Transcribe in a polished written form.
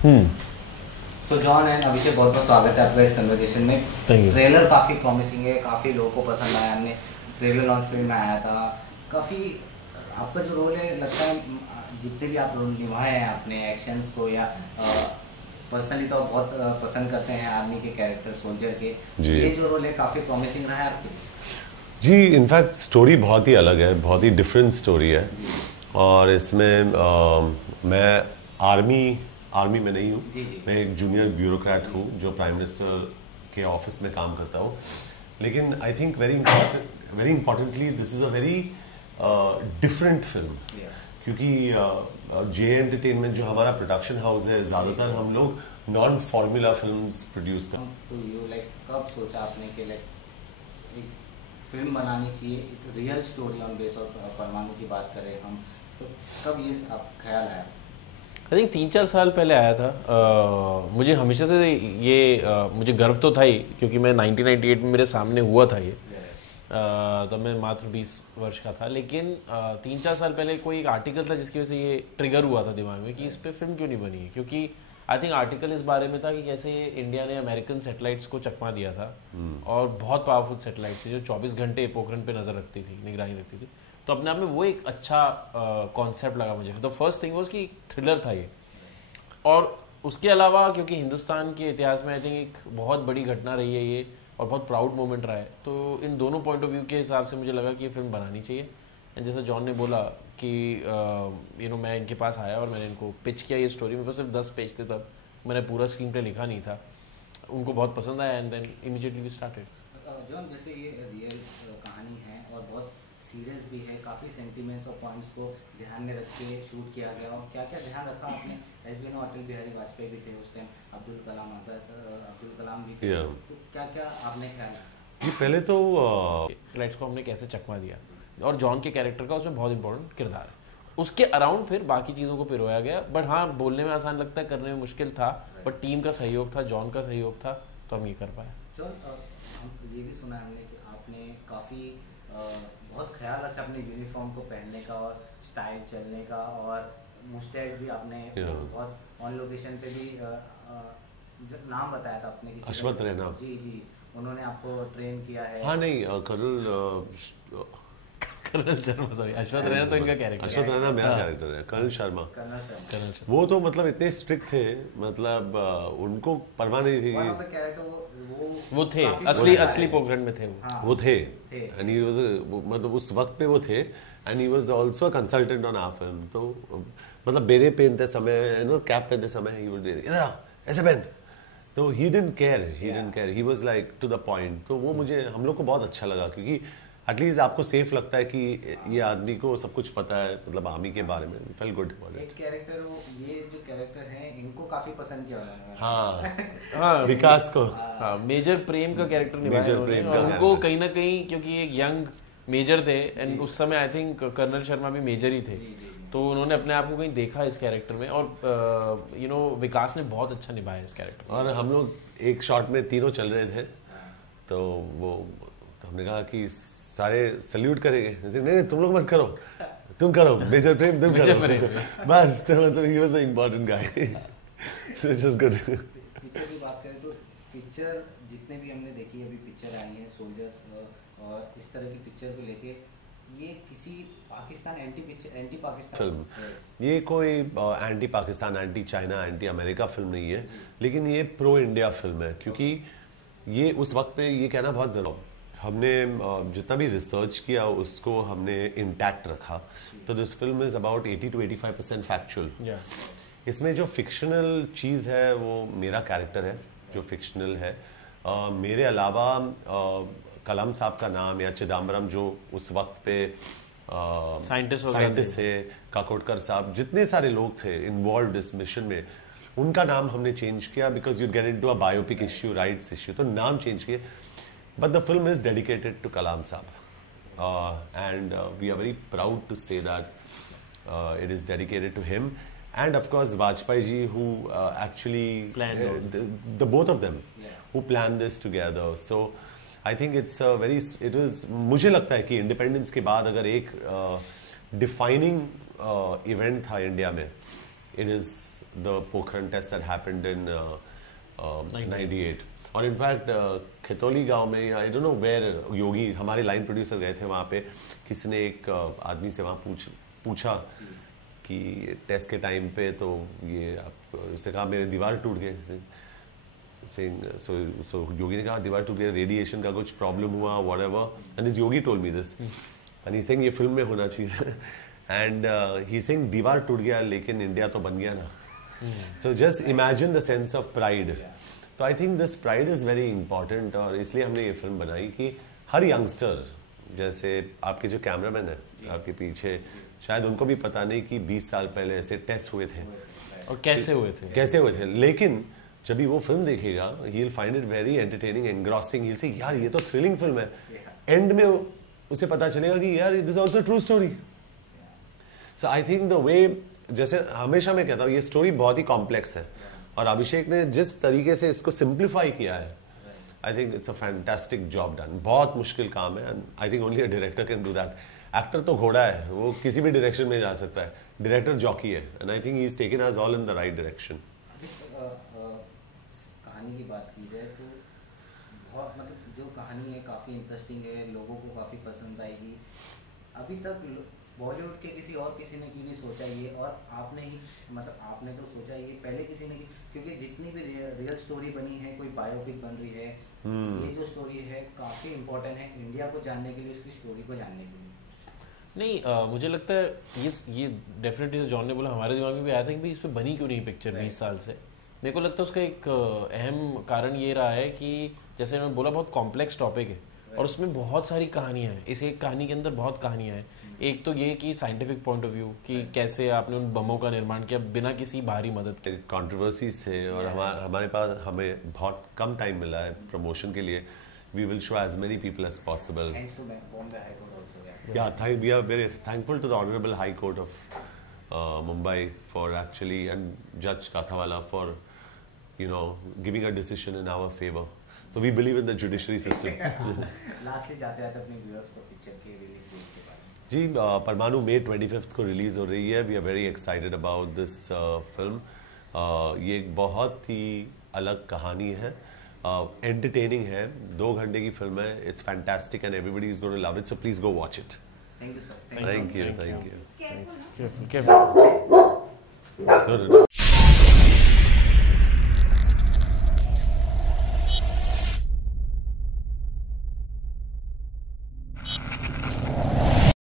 So John and अभिषेक, बहुत बहुत स्वागत है आपका इस कन्वर्सेशन में। ट्रेलर काफ़ी प्रॉमिसिंग है, काफ़ी लोगों को पसंद आया। हमने ट्रेलर लॉन्च पे में आया था, काफ़ी आपका जो रोल है लगता है जितने भी आप रोल निभाए हैं अपने एक्शंस को या पर्सनली तो बहुत पसंद करते हैं आर्मी के कैरेक्टर, सोल्जर के। ये जो रोल है काफ़ी प्रॉमिसिंग रहा है आपके लिए। जी, इनफैक्ट स्टोरी बहुत ही अलग है, बहुत ही डिफरेंट स्टोरी है। और इसमें मैं आर्मी में नहीं हूँ, मैं एक जूनियर ब्यूरोक्रेट हूँ जो प्राइम मिनिस्टर के ऑफिस में काम करता हूँ। लेकिन I think very importantly this is a very different film, क्योंकि जे एंटरटेनमेंट जो हमारा प्रोडक्शन हाउस है, ज़्यादातर हम लोग नॉन फार्मूला फिल्म्स प्रोड्यूस करते हैं। कब सोचा आपने कि एक फिल्म बनानी चाहिए, रियल स्टोरी ऑन बेस और परमाणु की बात करें हम, तो कब ये आप ख्याल आया? आई थिंक 3-4 साल पहले आया था। मुझे हमेशा से मुझे गर्व तो था ही, क्योंकि मैं 1998 में मेरे सामने हुआ था ये। तब मैं मात्र 20 वर्ष का था। लेकिन 3-4 साल पहले कोई एक आर्टिकल था जिसकी वजह से ये ट्रिगर हुआ था दिमाग में कि इस पर फिल्म क्यों नहीं बनी है। क्योंकि आई थिंक आर्टिकल इस बारे में था कि कैसे इंडिया ने अमेरिकन सैटेलाइट्स को चकमा दिया था, और बहुत पावरफुल सैटेलाइट्स थी जो 24 घंटे पोखरण पे नज़र रखती थी, निगरानी रखती थी। तो अपने आप में वो एक अच्छा कॉन्सेप्ट लगा मुझे। द फर्स्ट थिंग वाज कि थ्रिलर था ये। और उसके अलावा क्योंकि हिंदुस्तान के इतिहास में आई थिंक एक बहुत बड़ी घटना रही है ये, और बहुत प्राउड मोमेंट रहा है, तो इन दोनों पॉइंट ऑफ व्यू के हिसाब से मुझे लगा कि ये फिल्म बनानी चाहिए। एंड जैसा जॉन ने बोला कि मैं इनके पास आया और मैंने इनको पिच किया ये स्टोरी। मेरे पास सिर्फ 10 पेज थे तब, मैंने पूरा स्क्रीन प्ले लिखा नहीं था। उनको बहुत पसंद आया and then immediately we started. John, जैसे ये रियल कहानी है और बहुत सीरियस भी है, काफ़ी सेंटिमेंट्स और पॉइंट्स को ध्यान में रख के शूट किया गया, और क्या क्या ध्यान रखा आपने? अटल बिहारी वाजपेयी भी थे उस टाइम, अब्दुल कलाम भी थे, तो क्या क्या आपने ख्याल रखा? पहले तो लाइट्स को हमने कैसे चकमा दिया, और जॉन के कैरेक्टर का उसमें बहुत इंपॉर्टेंट किरदार है। उसके अराउंड फिर बाकी चीज़ों को पिरोया गया। बट हाँ, बोलने में आसान लगता है, करने में मुश्किल था, बट टीम का सहयोग था, जॉन का सहयोग था, तो हम ये कर पाए। जॉन, हम ये भी सुना है हमने कि आपने काफ़ी बहुत ख्याल रखा अपने यूनिफॉर्म को पहनने का और स्टाइल चलने का, और मुस्टैच भी आपने बहुत ऑन लोकेशन पे भी नाम बताया था अपने किसी अश्वथ रैना। जी, उन्होंने आपको ट्रेन किया है। हाँ, नहीं, कर्नल शर्मा, सॉरी, अश्वथ रैना तो इनका कैरेक्टर, अश्वथ रैना मेरा कैरेक्टर है। कर्नल शर्मा वो तो मतलब इतने स्ट्रिक्ट थे, मतलब उनको परवाह नहीं थी। वो थे असली पोखरण में थे वो थे एंड ही वाज, मतलब उस वक्त पे वो थे, and he was also a consultant on our film. तो मतलब बेरे पहनते समय, कैप पहनते समय ही वुड इधर आ, ऐसे पहन। तो he didn't care, he was like to the point. तो वो मुझे, हम लोग को बहुत अच्छा लगा, क्योंकि एटलीस्ट आपको सेफ लगता है कि ये आदमी को सब कुछ पता है, मतलब आर्मी के बारे में। Fail good about it. एक कैरेक्टर, ये जो कैरेक्टर है इनको काफी पसंद किया उन्होंने। हाँ, विकास को, हाँ, मेजर प्रेम का कैरेक्टर निभाया उनको कहीं ना कहीं, क्योंकि एक यंग मेजर थे एंड उस समय आई थिंक कर्नल शर्मा भी मेजर ही थे। तो उन्होंने अपने आप को कहीं देखा इस कैरेक्टर में, और विकास ने बहुत अच्छा निभाया इस कैरेक्टर। और हम लोग एक शॉट में तीनों चल रहे थे, तो हमने कहा कि सारे सल्यूट करेंगे। नहीं, तुम लोग मत करो, तुम करो, मेजर प्रेम तुम करो बस। तो मतलब he was the important guy. So it's just good. Picture की बात करें तो पिक्चर जितने भी हमने देखी अभी पिक्चर आई हैं, सोल्जर्स और इस तरह की पिक्चर को लेके, ये किसी पाकिस्तान एंटी पाकिस्तान फिल्म, ये कोई anti Pakistan, anti China, anti America film नहीं है, लेकिन ये प्रो इंडिया फिल्म है। क्योंकि ये उस वक्त पे ये कहना बहुत ज़रूरी। हमने जितना भी रिसर्च किया उसको हमने इंटैक्ट रखा। तो this film is about 80 to 85% factual. इसमें जो फिक्शनल चीज़ है वो मेरा कैरेक्टर है जो फिक्शनल है। मेरे अलावा कलाम साहब का नाम, या चिदम्बरम जो उस वक्त पे साइंटिस्ट थे, काकोडकर साहब, जितने सारे लोग थे इन्वॉल्व इस मिशन में, उनका नाम हमने चेंज किया, because you get into a biopic issue, rights issue, तो नाम चेंज किए। But the film is dedicated to Kalam Saab, and we are very proud to say that it is dedicated to him, and of course Vajpayee ji, who actually planned the both of them, who planned this together. So I think it's a very, it was, मुझे लगता है कि independence के बाद अगर एक defining event था India में, it is the Pokhran test that happened in 98. और इनफैक्ट खितौली गांव में, आई डोंट नो वेयर, योगी हमारे लाइन प्रोड्यूसर गए थे वहाँ पे, किसी ने एक आदमी से वहाँ पूछा कि टेस्ट के टाइम पे तो ये आप, उससे कहा मेरे दीवार टूट गए, सो योगी ने कहा दीवार टूट गया, रेडिएशन का कुछ प्रॉब्लम हुआ, whatever, and this Yogi told me this, and he saying ये फिल्म में होना चाहिए, एंड ही सेइंग दीवार टूट गया लेकिन इंडिया तो बन गया ना. So just imagine the sense of pride. तो I think this pride is very important, और इसलिए हमने ये फिल्म बनाई कि हर यंगस्टर, जैसे आपके जो कैमरामैन है आपके पीछे, शायद उनको भी पता नहीं कि 20 साल पहले ऐसे टेस्ट हुए थे और कैसे हुए थे, लेकिन जब भी वो फिल्म देखेगा he will find it very entertaining, engrossing, he will say यार ये तो थ्रिलिंग फिल्म है. एंड में उसे पता चलेगा कि यार this is also true story. So I think the way, जैसे हमेशा मैं कहता हूँ ये स्टोरी बहुत ही कॉम्प्लेक्स है, और अभिषेक ने जिस तरीके से इसको सिंप्लीफाई किया है, I think it's a fantastic job done. बहुत मुश्किल काम है, and I think only a director can do that. Actor तो घोड़ा है, वो किसी भी डायरेक्शन में जा सकता है, डायरेक्टर जॉकी है, and I think he is taken us all in the right direction. कहानी की बात की जाए तो बहुत, मतलब जो कहानी है काफ़ी इंटरेस्टिंग है, लोगों को काफ़ी पसंद आएगी. अभी तक बॉलीवुड के किसी ने क्यों नहीं सोचा ये, और आपने ही, मतलब आपने तो सोचा ये पहले किसी ने, क्योंकि जितनी भी रियल स्टोरी बनी है, कोई बायोपिक बन रही है, ये जो स्टोरी है काफ़ी इम्पोर्टेंट है इंडिया को जानने के लिए, उसकी स्टोरी को जानने के लिए. नहीं, मुझे लगता है ये डेफिनेटली जॉन ने बोला, हमारे दिमाग में भी आया था कि भाई इस पर बनी क्यों नहीं पिक्चर 20 साल से. मेरे को लगता है उसका एक अहम कारण ये रहा है कि जैसे मैंने बोला बहुत कॉम्प्लेक्स टॉपिक है, और उसमें बहुत सारी कहानियाँ हैं. इस एक कहानी के अंदर बहुत कहानियाँ हैं. एक तो ये कि साइंटिफिक पॉइंट ऑफ व्यू कि कैसे आपने उन बमों का निर्माण किया बिना किसी बाहरी मदद के. कंट्रोवर्सीज थे, और हमारे पास हमें बहुत कम टाइम मिला है प्रमोशन के लिए. We will show as many people as possible. Yeah, we are very thankful to the Honorable High Court of Mumbai for actually, and Judge Kathawala for, giving a decision in our favor. So we believe in the judiciary system. Lastly, जाते हैं अपने viewers को picture के release date के बारे में. जी, परमाणु May 25th को रिलीज हो रही है. We are very excited about this film. ये एक बहुत ही अलग कहानी है, entertaining है, 2 घंटे की फिल्म है. It's fantastic and everybody is going to love it. So please go watch it. Thank you, sir. Thank you. Careful.